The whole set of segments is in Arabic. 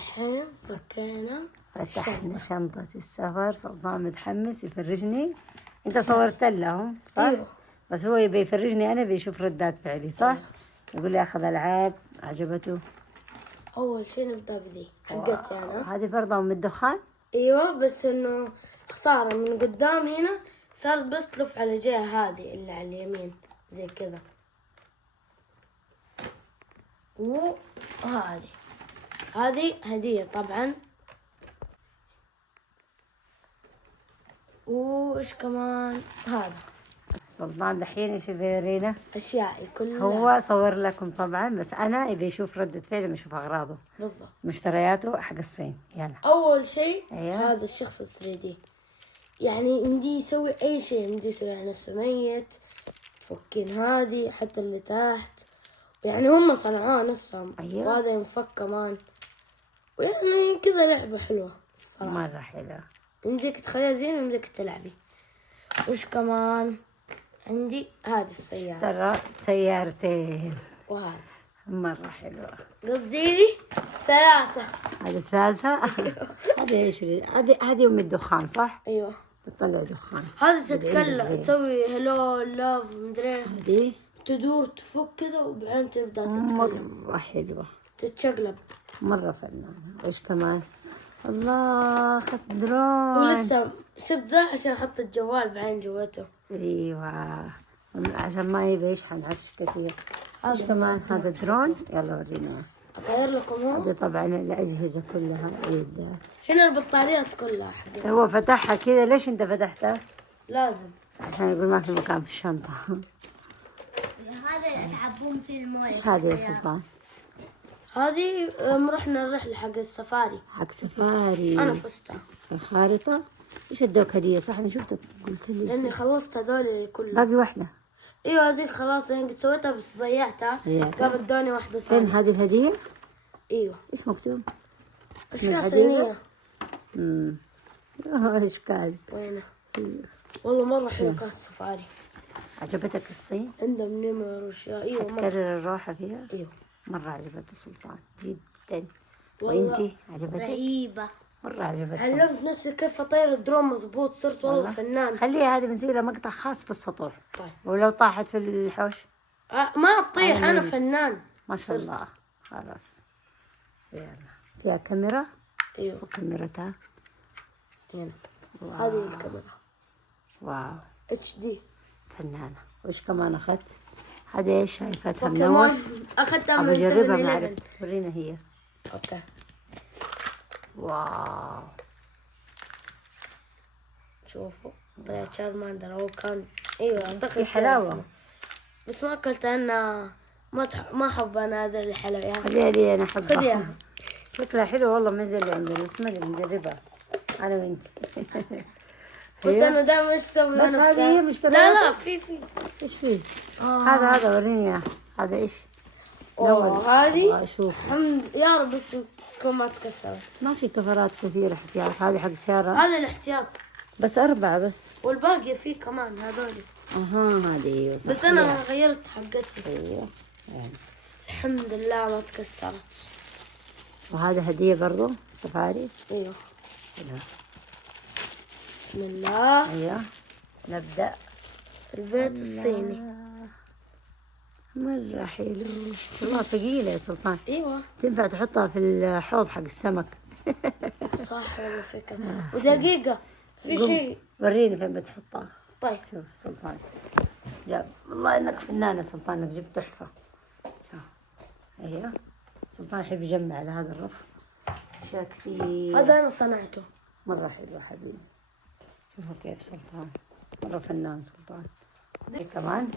دحين فتحنا شنطة السفر. سلطان متحمس يفرجني. انت صورت لهم صح؟ أيوه. بس هو يبي يفرجني انا، بيشوف ردات فعلي صح؟ أيوه. يقول لي اخذ العاب عجبته. اول شيء نبدا بذي حقتي انا. هذه برضه من الدخان؟ ايوه بس انه خساره من قدام هنا صارت بس تلف على الجهه هذه اللي على اليمين زي كذا. هذه هديه طبعا. وإيش كمان هذا سلطان دحين ايش يورينا؟ أشيائي كلها. هو صور لكم طبعا، بس انا يبي يشوف ردة فعلي، ما يشوف اغراضه. بالضبط. مشترياته حق الصين. يلا. أول شيء أيوة. هذا الشخص 3D، يعني يمدي يسوي أي شيء، يمدي يسوي على نفسه ميت، تفكين هذه حتى اللي تحت، يعني هم صنعوها نفسهم. أيوة. وهذا ينفك كمان، ويعني كذا لعبة حلوة الصراحة. مرة حلوة. يمديك تخليها زين ويمديك تلعبي. وش كمان عندي؟ هذه السيارة. اشترى سيارتين. وهذا مرة حلوة. قصدي 3. هذه الثالثة. هذه ايش؟ هذه ام الدخان صح؟ ايوه. تطلع دخان. هذه تتكلم تسوي هلو لاف مدري. هذه تدور تفك كذا وبعدين تبدا تتكلم. مرة حلوة. تتشقلب. مرة فنانة. ايش كمان؟ الله اخذت درون. ولسه سب ذا عشان احط الجوال بعدين جوته. ايوه عشان ما يبي يشحن عش كثير. ايش كمان؟ هذا درون. يلا ورينا. اطير لكم هو. هذه طبعا الأجهزة كلها عيدات. هنا البطاريات كلها حقتها. هو فتحها كذا. ليش انت فتحتها؟ لازم عشان يقول ما في مكان في الشنطة. هذا يلعبون في المويه. ايش هذه يا سلطان؟ هذه رحنا الرحلة حق السفاري. حق سفاري. انا فزتها. الخارطة. ايش ادوك هدية صح؟ انا شفتك قلت لي. لاني خلصت هذول كلهم. باقي واحدة. ايوه هذيك خلاص لان قد سويتها بس ضيعتها. ضيعتها. قام ادوني واحدة فين ثانية. هذه الهدية؟ ايوه. ايش مكتوب؟ اشياء صينية. اشكال. وينه؟ والله مرة حلو كان السفاري. عجبتك الصين؟ عندهم نمر واشياء. ايوه مرة. تكرر الروحة فيها؟ ايوه. مرة عجبت السلطان جدا. والله وانتي عجبتك؟ رهيبة. مرة عجبتك. علمت نفسي كيف اطير الدرون مظبوط. صرت والله فنان. خليها هذه بنسوي لها مقطع خاص في السطوح. طيب. ولو طاحت في الحوش ما تطيح. انا فنان. ما شاء الله. خلاص يلا. فيها كاميرا. ايوه. وكاميرتها هنا. هذه الكاميرا. واو. HD. فنانة. وإيش كمان أخذت؟ هذه إيش شايفتها وكمان منور؟ اخذتها أبى من أجربها 7-Eleven. ما عرفت. ورينا هي. اوكي. واو. شوفوا طلع شارماندر. هو كان ايوه اعتقد في حلاوة. اسمه. بس ما اكلت انا. ما احب انا هذا الحلويات. خليها لي أنا أحبها. خذيها. شكلها حلو والله. ما زي اللي عندنا بس ما نجربها أنا وأنت. قلت انا دائما ايش اسوي. بس هذه هي مشتريات. لا في إيش فيه؟ هذا وريني إياه. هذا إيش؟ هذه أشوف. يا رب بس تكون ما تكسرت. ما في كفرات كثير احتياط. هذه حق السيارة. هذا الاحتياط. بس 4 بس. والباقي فيه كمان هذول. هذه ايوه صح. بس انا غيرت حقتي. ايوه. الحمد لله ما تكسرت. وهذا هدية برضو سفاري. ايوه. حلو. بسم الله. ايوه. نبدأ. البيت الصيني. مرة حلو. ما شاء الله ثقيلة يا سلطان. ايوه تنفع تحطها في الحوض حق السمك. صح والله فكرة. ودقيقة في شيء. وريني فين بتحطها. طيب. شوف سلطان جاب. والله انك فنان يا سلطان، انك جبت تحفة. شوف. ايوه. سلطان يحب يجمع على هذا الرف اشياء كثير. هذا انا صنعته. مرة حلوة حبيبي. شوفوا كيف سلطان. مرة فنان سلطان. دي كمان.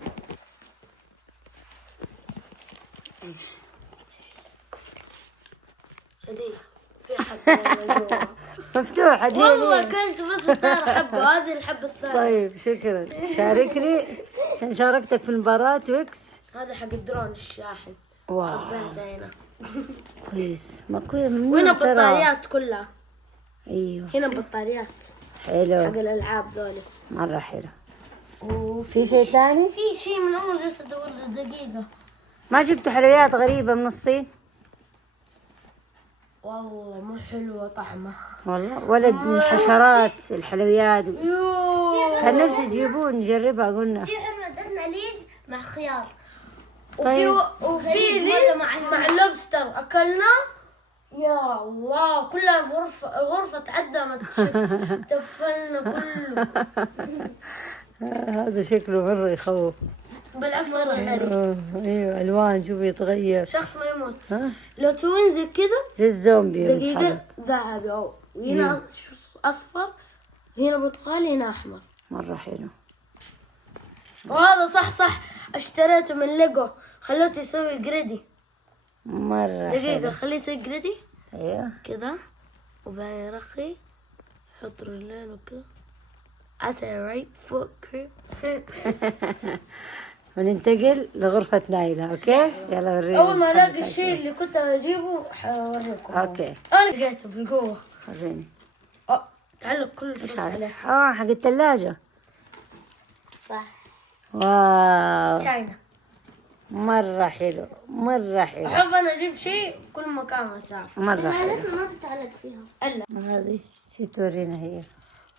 ايش؟ هدية. في حبة جوا. مفتوح هدية. والله كنت بس اختار حبة. هذه الحبة الثانية. طيب شكرا. شاركني عشان شاركتك في المباراة ويكس. هذا حق الدرون الشاحن. واو. خبيته هنا. كويس. ما كويس. من وهنا وين ترى؟ بطاريات كلها. ايوه. هنا بطاريات حق حلو. الالعاب ذولي. مرة حلو. وفي في شيء ثاني؟ في شيء من اول جالس ادور له دقيقة. ما جبتوا حلويات غريبة من الصين؟ والله مو حلوة طعمها. والله ولد من الحشرات الحلويات. يوه. كان نفسي يجيبون نجربها قلنا. في عندنا ليز مع خيار. طيب. وفي غريب ذي مرة مع اللوبستر أكلنا. يا الله كلها الغرفة تعدمت شيبس. تفلنا كله. هذا شكله مرة يخوف. بالعكس والله حلو. ايوه الوان شوف يتغير. شخص ما يموت. ها لو تسوين زي كذا زي الزومبي دقيقة يتحرك. ذهبي أو هنا أصفر هنا برتقالي هنا أحمر. مرة حلو. وهذا صح اشتريته من ليجو خلوته يسوي جريدي. مرة دقيقة حلو. خليه يسوي جريدي ايوه كذا وبعدين يرخي يحط رجلين وكذا عسى رايت فوق كريب. وننتقل لغرفة نايلة. اوكي يلا ورينا. أول ما ألاقي نتحمس الشيء اللي كنت أجيبه حوريكم. اوكي أنا لقيته بالقوة. وريني. تعلق كل الفلوس عليه. حق الثلاجة. صح. واو تشاينا. مرة حلو مرة حلو. أحب أنا أجيب شيء كل مكان أسافر. مرة حلو. لازم ما تتعلق فيها. إلا هذه شي تورينا هي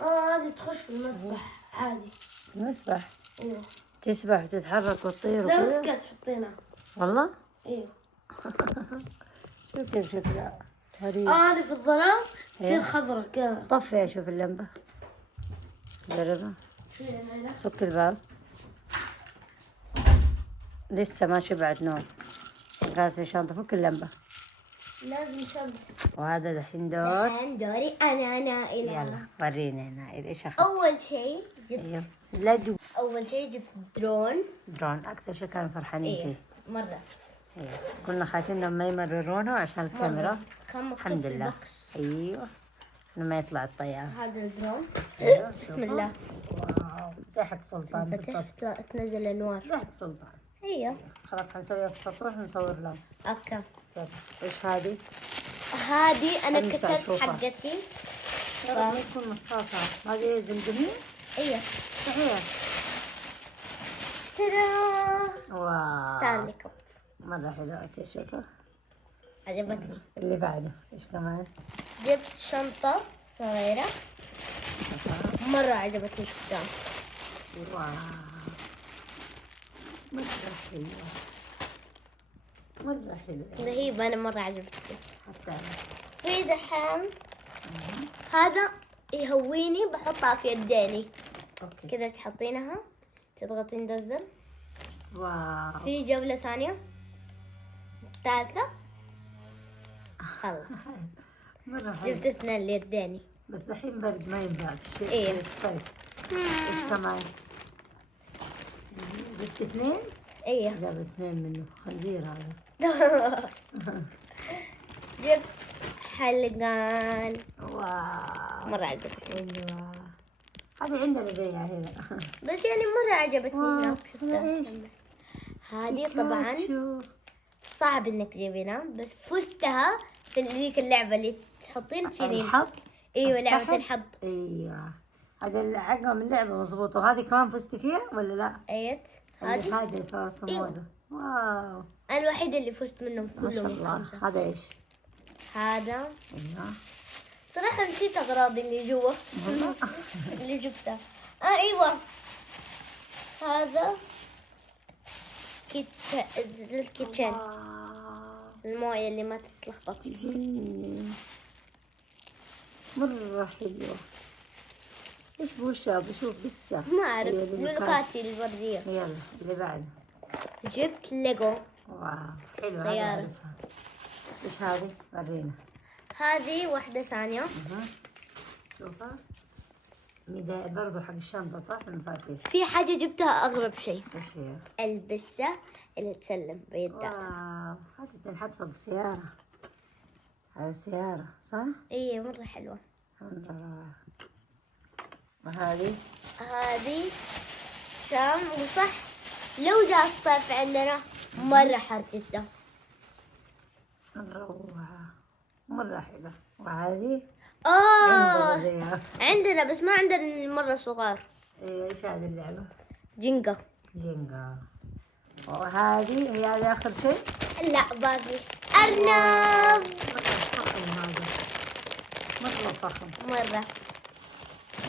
هذه تخش في المسبح عادي. مسبح. ايوه تسبح وتتحرك وتطير لا وكذا. مسكت تحطينها. والله ايوه شوف كيف شكلها غريب. هذه في الظلام تصير إيه. خضرة كذا. طفي اشوف اللمبة. جربها. سك الباب. لسه ما شبعت نوم. قاعد في الشنطة. فك اللمبة. لازم شمس. وهذا دحين دور. الحين دوري أنا نائلة. يلا ورينا هنا ايش اخذت. أول شيء جبت ايوه لا تجيب أول شيء جبت درون. درون. اكثر شيء كانوا فرحانين إيه فيه. مرة. ايوه كنا خايفين انهم ما يمررونه عشان الكاميرا. كان مكتوب الحمد في لله. البوكس. ايوه انه ما يطلع الطيارة. هذا الدرون. أيوة، بسم شوفوا. الله. واو زي حق سلطان بالضبط. فتحت تنزل أنوار. زي حق سلطان. أيوه. خلاص حنسويها في السطوح ونصور لهم. أوكي. يلا ايش هذه؟ هذه أنا خمسة كسرت أشوفها. حقتي. يا رب ما تكون مصاصة. هذه زمزمية؟ أيوه. صحيح. تدا. واو ستانلي كوب. مرة حلوة. تشوفها. عجبتني. اللي بعده ايش كمان؟ جبت شنطة صغيرة. مرة عجبتني شفتها. واو مرة حلوة. مرة حلوة. رهيبة. أنا مرة عجبتني. حتى أنا. في دحين هذا يهويني بحطها في يديني اوكي. كذا تحطينها تضغطين دزل. واو في جولة ثانية ثالثة خلاص مرة حلوة. جبت اثنين ليديني. بس دحين برد ما ينفع في الشيء. إيه. في الصيف. ايش كمان؟ جبت اثنين؟ ايه جاب اثنين منه. خنزير هذا. جبت حلقان. واو مرة عجبتني ايوه هذه عندنا زيها هنا. بس يعني مرة عجبتني واو، هناك هذا شفتها. إيش؟ هذه طبعا بيكاتشو. صعب انك تجيبينها بس فزتها في ذيك اللعبة اللي تحطين تشيلين. الحظ. ايوه لعبة السحب. الحظ. ايوه هذا حقهم اللعبة مضبوط. وهذه كمان فزتي فيها ولا لا؟ ايت اللي هذه هذه فيها صموزة. واو انا الوحيدة اللي فزت منهم ما شاء كلهم الله. الخمسة. هذا ايش؟ هذا ايوه صراحة نسيت أغراضي اللي جوا اللي جبتها. أيوة هذا الكيتشن واو. الموية اللي ما تتلخبط. تجنن. مرة حلوة. ايش بوشها بشوف لسه. ما أعرف أيوة، اللي كان. ملوكاتي الوردية. يلا اللي بعده. جبت ليجو. واو حلوة. هذه سيارة. أعرفها. ايش هذه؟ ورينا. هذه واحدة ثانية. شوفها. برضو حق الشنطة صح؟ المفاتيح. في حاجة جبتها أغرب شيء. ايش هي؟ البسة اللي تسلم بيدك. واو هذه تنحط فوق السيارة. هذا سيارة صح؟ إيه مرة حلوة. مرة روعة. وهذه؟ هذه شام وصح لو جاء الصيف عندنا مرة حر جدا. روعة. مرة حلوة. وهذه؟ آه عندنا زيها. عندنا بس ما عندنا مرة صغار. إيه، ايش هذه اللعبة؟ جينجا. جينجا. وهذه هي هذه آخر شيء؟ لا باقي أرنب. ما فخم. مرة.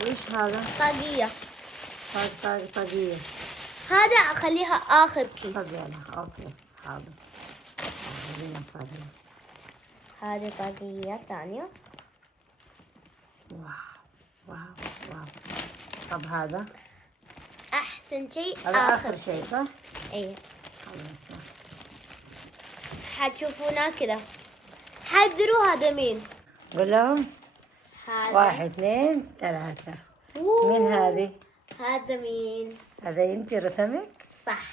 وإيش هذا؟ طاقية. طاقية. هذا أخليها آخر كيس. طاقية. أوكي حاضر. خلينا طاقية. هذه طاقية ثانية. واو. طب هذا؟ أحسن شيء هذا آخر آخر شيء صح؟ أيه. خلاص. حتشوفونا كذا. حذروا هذا مين؟ قول لهم. هذا 1 2 3. أوه. من هذه؟ هذا مين؟ هذا انت رسمك؟ صح.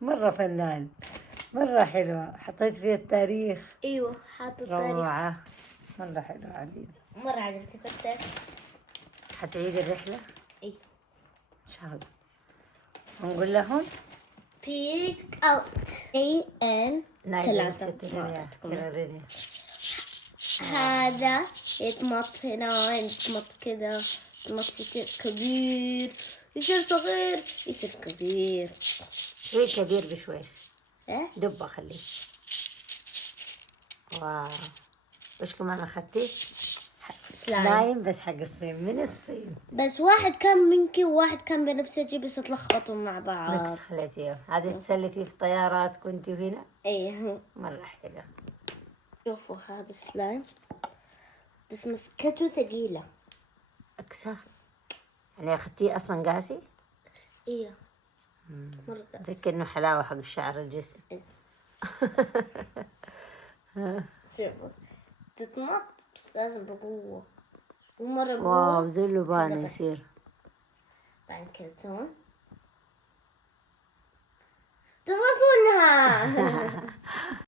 مرة فنان، مرة حلوة، حطيت فيها التاريخ. ايوه حاط التاريخ. روعة، مرة حلوة عديد. مرة عجبتني كنت. حتعيد الرحلة؟ اي. إن شاء الله. ونقول لهم بيس اوت. اي ان ثلاثة. هذا يتمط هنا، يتمط كذا، يتمط يصير كبير، يصير صغير، يصير كبير. شوي كبير بشوي. ايه؟ دبة خليه. واو. وش كمان أخذتي؟ سلايم بس حق الصين، من الصين. بس واحد كان منكي وواحد كان بنفسجي، بس اتلخبطوا مع بعض. ميكس خليتيه. هذه تسلي فيه في طيارات كنتي هنا. ايه. مرة حلو. شوفوا هذا سلايم، بس مسكته ثقيلة. أكسى. يعني أخذتيه أصلا قاسي؟ ايه. مرة قاسي. زي كأنه حلاوة حق الشعر الجسم. شوفوا تتمط بس لازم بقوة، ومرة واو بقوة. زي اللبان يصير. بعد كده تبغى تبغى